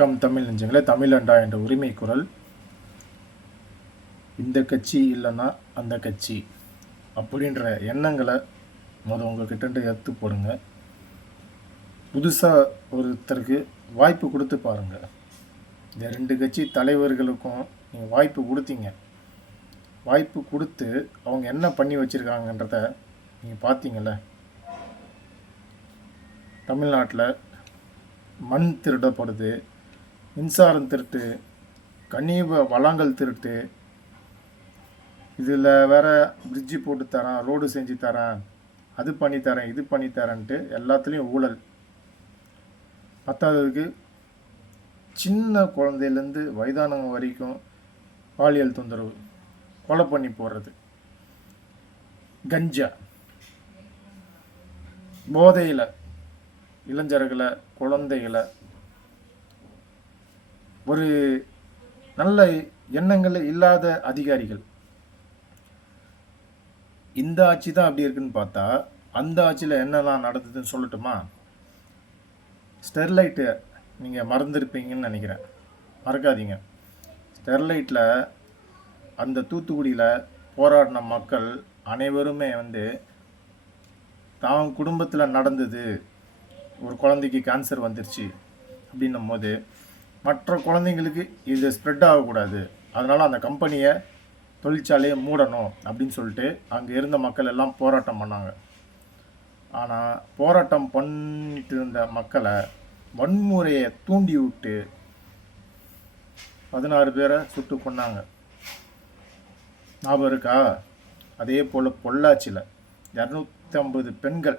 வணக்கம் தமிழ் நெஞ்சங்களே. தமிழண்டா என்ற உரிமை குரல். இந்த கட்சி இல்லைன்னா அந்த கட்சி அப்படின்ற எண்ணங்களை உங்கள்கிட்ட எடுத்து போடுங்க. புதுசாக ஒருத்தருக்கு வாய்ப்பு கொடுத்து பாருங்கள். இந்த 2 கட்சி தலைவர்களுக்கும் நீங்கள் வாய்ப்பு கொடுத்தீங்க. வாய்ப்பு கொடுத்து அவங்க என்ன பண்ணி வச்சுருக்காங்கன்றத நீங்கள் பார்த்தீங்கள. தமிழ்நாட்டில் மண் திருடப்படுது, மின்சாரம் திருட்டு, கனிம வளங்கள் திருட்டு, இதில் வேறு பிரிட்ஜு போட்டு தரேன், ரோடு செஞ்சு தரேன், அது பண்ணித்தரேன், இது பண்ணித்தரேன்ட்டு எல்லாத்துலேயும் ஊழல். பத்தாவதுக்கு சின்ன குழந்தையிலேருந்து வயதானவங்க வரைக்கும் பாலியல் தொந்தரவு, கொலை பண்ணி போடுறது, கஞ்சா, போதையில் இளைஞர்களை, குழந்தைகளை, ஒரு நல்ல எண்ணங்கள் இல்லாத அதிகாரிகள். இந்த ஆட்சி தான் அப்படி இருக்குன்னு பார்த்தா அந்த ஆட்சியில் என்னெல்லாம் நடந்ததுன்னு சொல்லட்டுமா? ஸ்டெர்லைட்டு நீங்கள் மறந்துருப்பீங்கன்னு நினைக்கிறேன். மறக்காதீங்க. ஸ்டெர்லைட்டில் அந்த தூத்துக்குடியில் போராடின மக்கள் அனைவருமே தான் குடும்பத்தில் நடந்தது, ஒரு குழந்தைக்கு கேன்சர் வந்துருச்சு அப்படின்னும் போது மற்ற குழந்தைங்களுக்கு இது ஸ்ப்ரெட் ஆகக்கூடாது, அதனால் அந்த கம்பெனியை, தொழிற்சாலையை மூடணும் அப்படின்னு சொல்லிட்டு அங்கே இருந்த மக்கள் எல்லாம் போராட்டம் பண்ணாங்க. ஆனால் போராட்டம் பண்ணிட்டு இருந்த மக்களை வன்முறையை தூண்டி விட்டு 16 பேரை சுட்டு கொன்னாங்க. ஞாபகம் இருக்கா? அதே போல் பொள்ளாச்சியில் 250 பெண்கள்.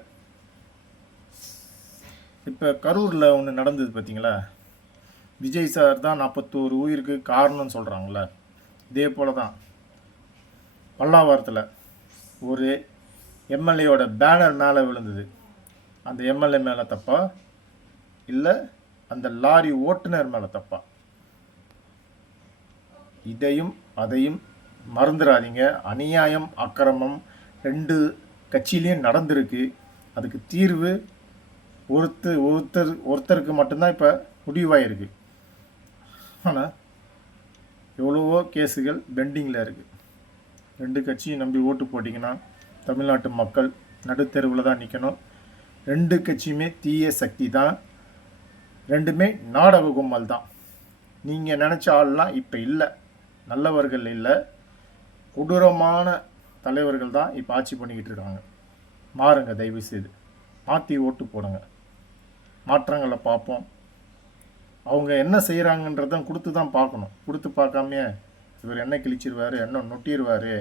இப்போ கரூரில் ஒன்று நடந்தது பார்த்தீங்களா? விஜய் சார் தான் 41 உயிருக்கு காரணம்னு சொல்கிறாங்களே, இதே போல் தான் பல்லாவரத்தில் ஒரு எம்எல்ஏயோட பேனர் மேலே விழுந்தது. அந்த எம்எல்ஏ மேலே தப்பா இல்லை அந்த லாரி ஓட்டுநர் மேலே தப்பா? இதையும் அதையும் மறந்துடாதீங்க. அநியாயம், அக்கிரமம் 2 கட்சியிலையும் நடந்திருக்கு. அதுக்கு தீர்வு ஒருத்தருக்கு மட்டும்தான் இப்போ முடிவாயிருக்கு. ஆனால் எவ்வளவோ கேஸுகள் பெண்டிங்கில் இருக்குது. 2 கட்சியும் நம்பி ஓட்டு போட்டிங்கன்னா தமிழ்நாட்டு மக்கள் நடுத்தெருவில் தான் நிற்கணும். 2 கட்சியுமே தீய சக்தி தான், 2மே நாடக கும்பல் தான். நீங்கள் நினச்ச ஆள்லாம் இப்போ இல்லை, நல்லவர்கள் இல்லை, கொடூரமான தலைவர்கள் தான் இப்போ ஆட்சி பண்ணிக்கிட்டு இருக்காங்க. மாறுங்க, தயவு செய்து மாற்றி ஓட்டு போடுங்க. மாற்றங்களை பார்ப்போம். அவங்க என்ன செய்கிறாங்கன்றதான் கொடுத்து தான் பார்க்கணும். கொடுத்து பார்க்காமையே இவர் என்ன கிழிச்சிருவார், என்ன நொட்டிடுவார்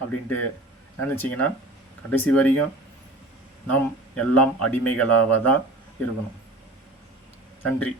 அப்படின்ட்டு நினச்சிங்கன்னா கடைசி வரைக்கும் நாம் எல்லாம் அடிமைகளாக தான் இருக்கணும். நன்றி.